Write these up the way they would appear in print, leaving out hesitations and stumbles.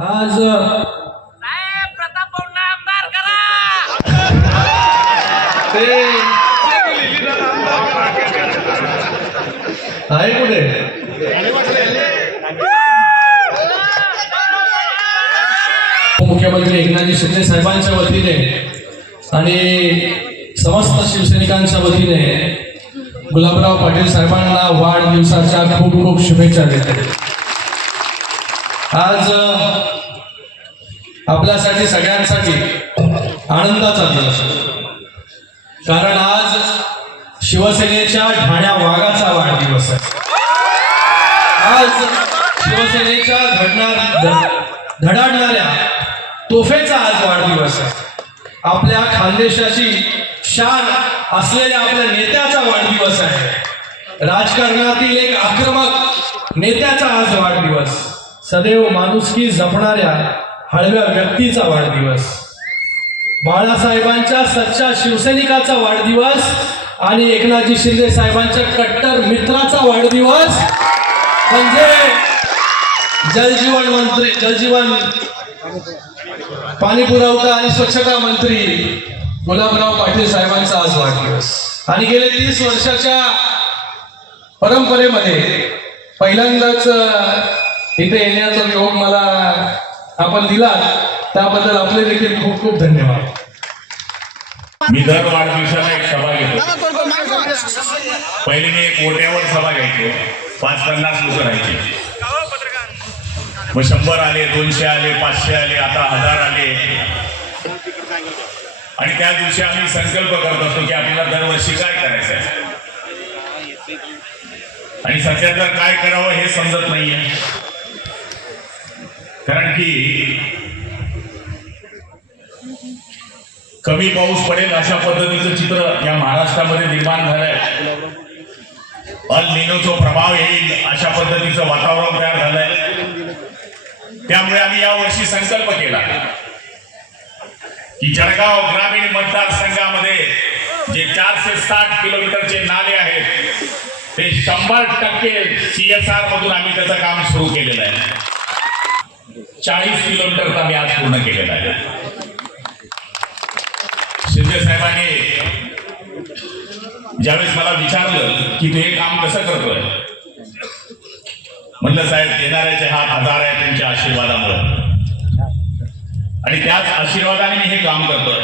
आज प्रताप भाऊंना आमदार करा. ते आहे कुठे? मुख्यमंत्री एकनाथजी शिंदे साहेबांच्या वतीने आणि समस्त शिवसैनिकांच्या वतीने गुलाबराव पाटील साहेबांना वाढदिवसाच्या खूप खूप शुभेच्छा देते. आज आपल्यासाठी सगळ्यांसाठी आनंदाचा दिवस आहे. कारण आज शिवसेनेच्या ठाण्या वाघाचा वाढदिवस आहे. आज शिवसेनेच्या धडाडणाऱ्या तोफेचा आज वाढदिवस आहे. आपल्या खानदेशाची शान असलेल्या आपल्या नेत्याचा वाढदिवस आहे. राजकारणातील एक आक्रमक नेत्याचा आज वाढदिवस. सदैव माणुसकी जपणाऱ्या हळव्या व्यक्तीचा वाढदिवस. बाळासाहेबांच्या सच्चा शिवसैनिकाचा वाढदिवस आणि एकनाथजी शिंदे साहेबांच्या कट्टर मित्राचा वाढदिवस म्हणजे जलजीवन पाणी पुरवठा आणि स्वच्छता मंत्री गुलाबराव पाटील साहेबांचा आज वाढदिवस. आणि गेले 30 वर्षाच्या परंपरेमध्ये पहिल्यांदाच इथे येण्याचा योग मला आपण दिला, त्याबद्दल आपले देखील खूप खूप धन्यवाद. मी दर वाढदिवसाला एक सभा घेतो. पहिले मी एक ओट्यावर सभा घ्यायचो. 550 लोक राहायचे. मग 100 आले, 200 आले, 500 आले, आता 1000 आले. आणि त्या दिवशी आम्ही संकल्प करत असतो की आपल्याला दरवर्षी काय करायचं आहे. आणि सध्या तर काय करावं हे समजत नाहीये. कारण की कमी पाऊस पडेल अशा पद्धतीचं चित्र या महाराष्ट्रामध्ये निर्माण झालंय. अल निनोचा प्रभाव येईल अशा पद्धतीचं वातावरण तयार झालंय. त्यामुळे आम्ही यावर्षी संकल्प केला की जळगाव ग्रामीण मतदारसंघामध्ये जे 460 किलोमीटरचे नाले आहेत ते 100% CSR मधून आम्ही त्याचं काम सुरू केलेलं आहे. 40 किलोमीटर आम्ही आज पूर्ण केलेलं आहे. शिंदे साहेबांनी ज्यावेळेस मला विचारलं की तू हे काम कसं करतोय, म्हणलं साहेब देणाऱ्याचे हात 1000 आहे त्यांच्या आशीर्वादामुळे, आणि त्याच आशीर्वादाने मी हे काम करतोय.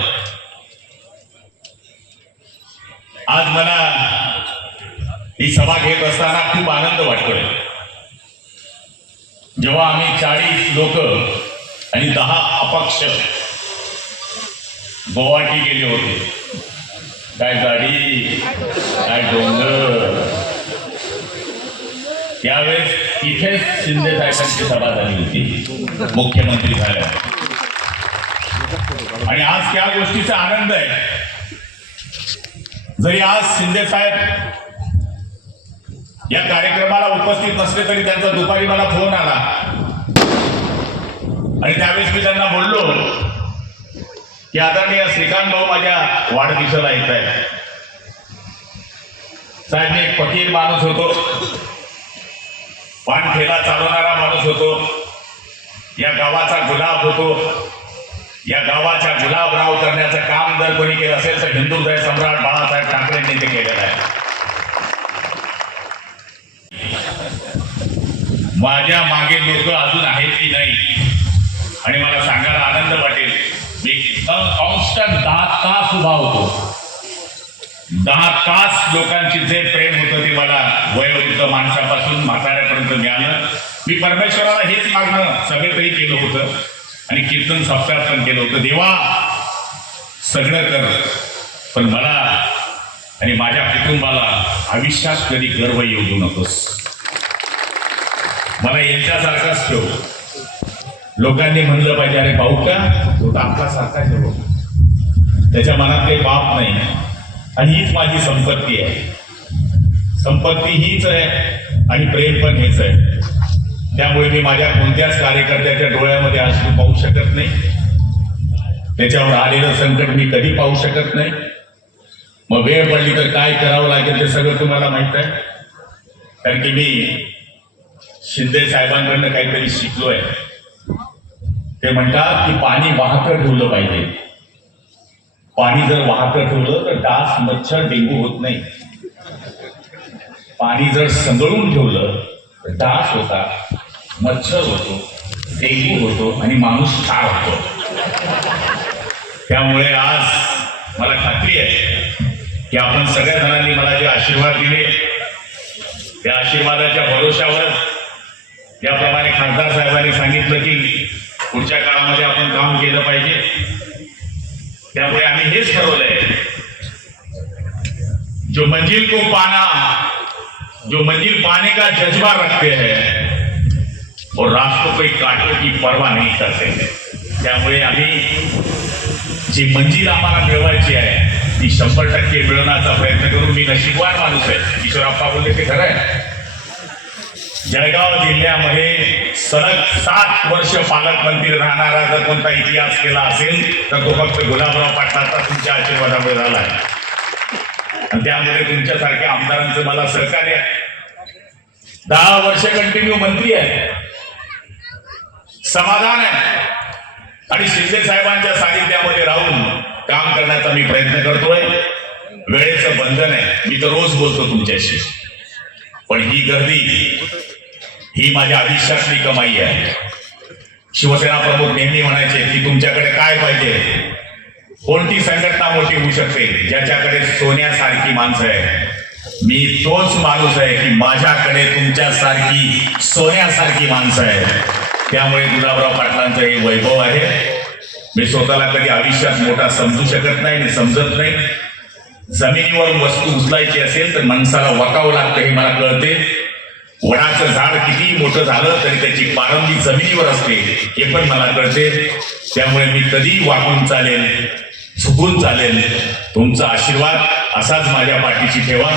आज मला ही सभा घेत असताना खूप आनंद वाटतोय. जेव्हा आम्ही 40 लोक आणि 10 अपक्ष गुवाहाटी गेले होते, काय गाडी काय डोंगर, त्यावेळेस इथेच शिंदे साहेबांची सभा झाली होती मुख्यमंत्री झाल्या. आणि आज त्या गोष्टीचा आनंद आहे. जरी आज शिंदे साहेब या कार्यक्रमाला उपस्थित नसले तरी त्यांचा दुपारी मला फोन आला आणि त्यावेळेस मी त्यांना बोललो की आदरणीय श्रीकांत भाऊ माझ्या वाढदिवसाला येत आहे. साहेब मी एक फकीर माणूस होतो, पान ठेला चालवणारा माणूस होतो, या गावाचा गुलाब होतो. या गावाच्या गुलाबराव करण्याचं काम जर कोणी केलं असेल तर हिंदुहृदय सम्राट बाळासाहेब ठाकरेंनी ते केलेलं आहे. माझ्या मागे लोक अजून आहेत की नाही, आणि मला सांगायला आनंद वाटेल मी कॉन्स्टंट 10 तास उभा होतो. 10 तास लोकांची जे प्रेम होतं ते मला वयोवृद्ध माणसापासून म्हाताऱ्यापर्यंत मिळालं. मी परमेश्वराला हेच मागणं सगळं काही केलं होतं आणि कीर्तन सप्ताह पण केलं होतं. देवा सगळं कर, पण मला आणि माझ्या कुटुंबाला आयुष्यात कधी गर्व येऊ देऊ नकोस. मला यांच्यासारखाच ठेव. लोकांनी म्हणलं पाहिजे अरे भाऊ का तो तर आपला सारखाच आहे, त्याच्या मनात काही बाप नाही, आणि हीच माझी संपत्ती आहे. संपत्ती हीच आहे आणि प्रेम पण हेच आहे. त्यामुळे मी माझ्या कोणत्याच कार्यकर्त्याच्या डोळ्यामध्ये अश्रू पाहू शकत नाही. त्याच्यावर आलेलं संकट मी कधी पाहू शकत नाही. मग वेळ पडली तर काय करावं लागेल ते सगळं तुम्हाला माहित आहे. कारण की मी शिंदे साहेबांकडनं काहीतरी शिकलोय. ते म्हणतात की पाणी वाहतं ठेवलं पाहिजे. पाणी जर वाहतं ठेवलं तर डास, मच्छर, डेंगू होत नाही. पाणी जर संगळून ठेवलं तर डास होतात, मच्छर होतो, डेंगू होतो आणि माणूस ठार होतो. त्यामुळे आज मला खात्री आहे की आपण सगळ्या जणांनी मला जे आशीर्वाद दिले त्या आशीर्वादाच्या भरोशावर ज्याप्रमाणे खासदार साहेबांनी सांगितलं की पुढच्या काळामध्ये आपण काम केलं पाहिजे, त्यामुळे आम्ही हेच ठरवलंय, जो मंजिल पाने का जज्बा रखते हैं और राष्ट्र को काटो की परवा नहीं करते. त्यामुळे आम्ही जी मंजिल आम्हाला मिळवायची आहे ती 100% मिळवण्याचा प्रयत्न करून मी नशीबवान माणूस आहे. किशोरप्पा बोलले ते खरं आहे. जळगाव जिल्ह्यामध्ये सलग 7 वर्ष पालकमंत्री राहणारा जर कोणता इतिहास केला असेल तर तो फक्त गुलाबराव पाटलांचा तुमच्या आशीर्वादामुळे झाला आहे. आणि त्यामुळे तुमच्यासारख्या आमदारांचं मला सहकार्य आहे. 10 वर्ष कंटिन्यू मंत्री आहे, समाधान आहे आणि शिंदे साहेबांच्या सानिध्यामध्ये राहून काम करण्याचा मी प्रयत्न करतोय. वेळेचं बंधन आहे, मी तर रोज बोलतो तुमच्याशी, पण ही गर्दी ही माझ्या आयुष्यातली कमाई आहे. शिवसेना प्रमुख नेहमी म्हणायचे की तुमच्याकडे काय पाहिजे, कोणती संघटना मोठी होऊ शकते, ज्याच्याकडे सोन्यासारखी माणसं आहे. मी तोच माणूस आहे की माझ्याकडे तुमच्यासारखी सोन्यासारखी माणसं आहेत. त्यामुळे गुलाबराव पाटलांचं हे वैभव आहे. मी स्वतःला कधी आयुष्यात मोठा समजू शकत नाही आणि समजत नाही. जमिनीवर वस्तू उचलायची असेल तर माणसाला वाकावं लागतं हे मला कळते. वडाचं झाड किती मोठं झालं तरी त्याची पारंबी जमिनीवर असते हे पण मला कळते. त्यामुळे मी कधी वाकून चालेल, झुकून चालेल. तुमचा आशीर्वाद असाच माझ्या पाठीशी ठेवा.